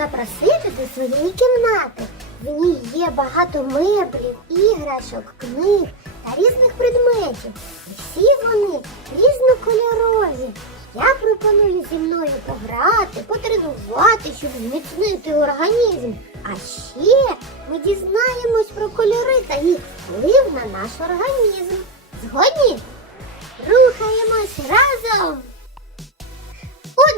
запросити до своєї кімнати. В ній є багато меблів, іграшок, книг та різних предметів. І всі вони різнокольорові. Я пропоную зі мною пограти, потренувати, щоб зміцнити організм. А ще ми дізнаємось про кольори та їх вплив на наш організм. Згодні? Рухаємось разом!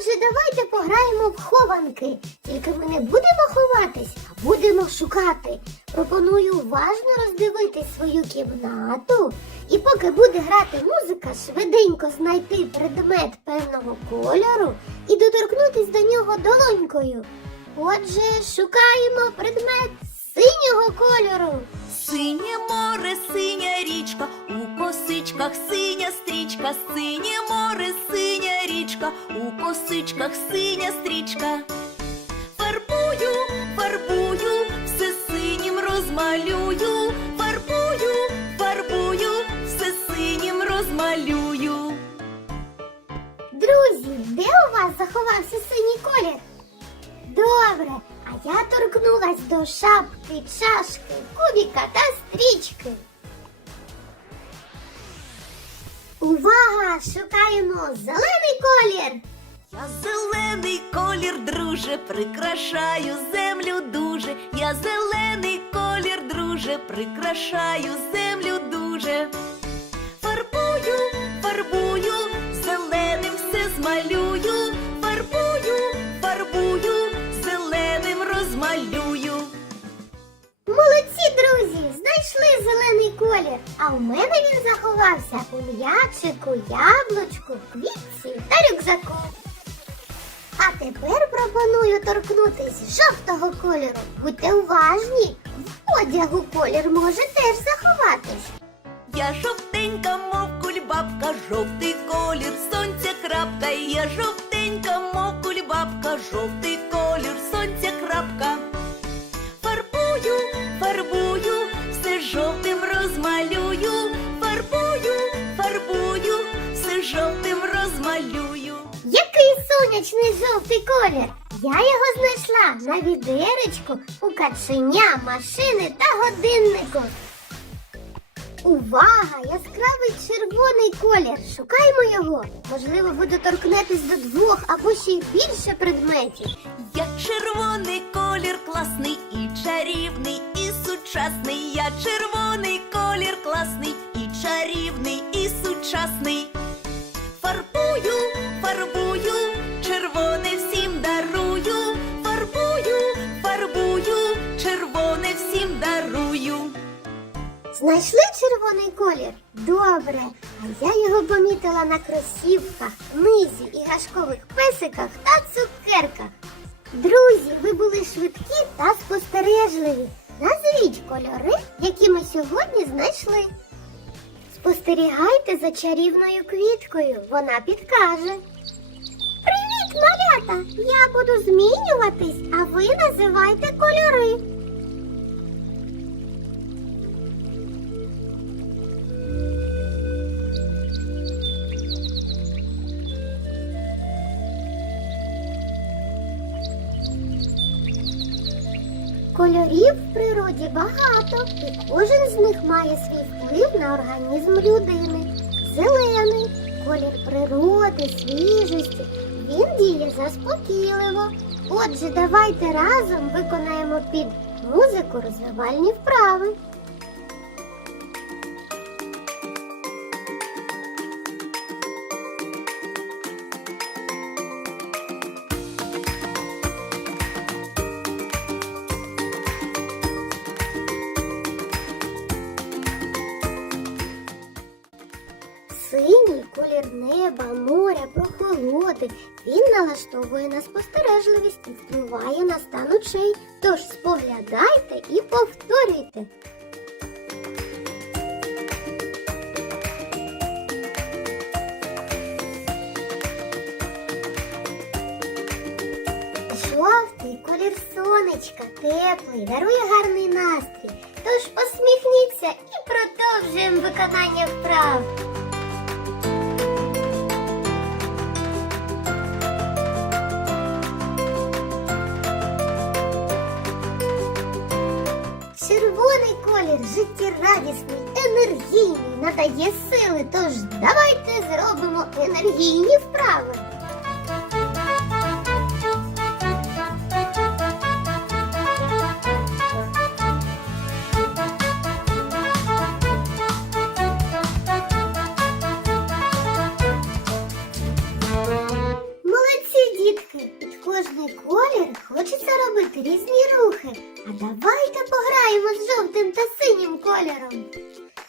Отже, давайте пограємо в хованки. Тільки ми не будемо ховатись, а будемо шукати. Пропоную уважно роздивитись свою кімнату. І поки буде грати музика, швиденько знайти предмет певного кольору і доторкнутись до нього долонькою. Отже, шукаємо предмет синього кольору. Синє море, синя річка, косичках синя стрічка, синє море, синя річка, у косичках синя стрічка. Фарбую, фарбую, все синім розмалюю, фарбую, фарбую, все синім розмалюю. Друзі, де у вас заховався синій колір? Добре, а я торкнулась до шапки, чашки, кубіка та стрічки. Увага! Шукаємо зелений колір. Я зелений колір, друже, прикрашаю землю дуже. Я зелений колір, друже, прикрашаю землю дуже. Фарбую, фарбую, зеленим все змалюю. Знайшли зелений колір. А в мене він заховався у м'ячику, яблучку, квітці та рюкзаку. А тепер пропоную торкнутись жовтого кольору. Будьте уважні, в одягу колір може теж заховатись. Я жовтенька, мов кульбабка, жовтий колір, сонця крапка. Я жовтенька, мов кульбабка, жовтий колір, сонця крапка. Сонячний жовтий колір! Я його знайшла на відеречку у каченя, машини та годиннику. Увага! Яскравий червоний колір. Шукаємо його. Можливо, ви доторкнетесь до двох або ще й більше предметів. Я червоний колір класний і чарівний, і сучасний. Я червоний колір класний і чарівний, і сучасний. Фарбую, фарбую, Знайшли червоний колір? Добре. А я його помітила на кросівках, низі, іграшкових песиках та цукерках. Друзі, ви були швидкі та спостережливі. Назвіть кольори, які ми сьогодні знайшли. Спостерігайте за чарівною квіткою, вона підкаже. Привіт, малята! Я буду змінюватись, а ви називайте кольори. Кольорів в природі багато, і кожен з них має свій вплив на організм людини. Зелений колір природи, свіжості. Він діє заспокійливо. Отже, давайте разом виконаємо під музику розвивальні вправи. Синій неба, моря, прохолоди. Він налаштовує на спостережливість і впливає на стан очей. Тож споглядайте і повторюйте. Жовтий колір сонечка, теплий, дарує гарний настрій. Тож посміхніться і продовжуємо виконання вправ. Колір життєрадісний, енергійний, надає сили. Тож давайте зробимо енергійні вправи. Молодці, дітки! Кожний колір хочеться робити різні рухи. А давайте пограємо з жовтим та синім кольором.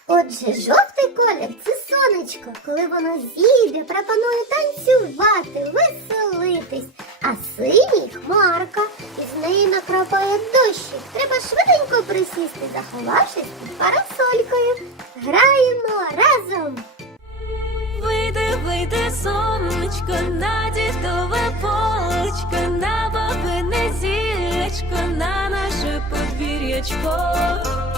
Отже, жовтий колір це сонечко. Коли воно зійде, пропонує танцювати, веселитись. А синій хмарка, і з неї накрапає дощик. Треба швиденько присісти, заховавшись під парасолькою. Граємо разом. Вийди, вийди, сонечко, на подвір'ячко.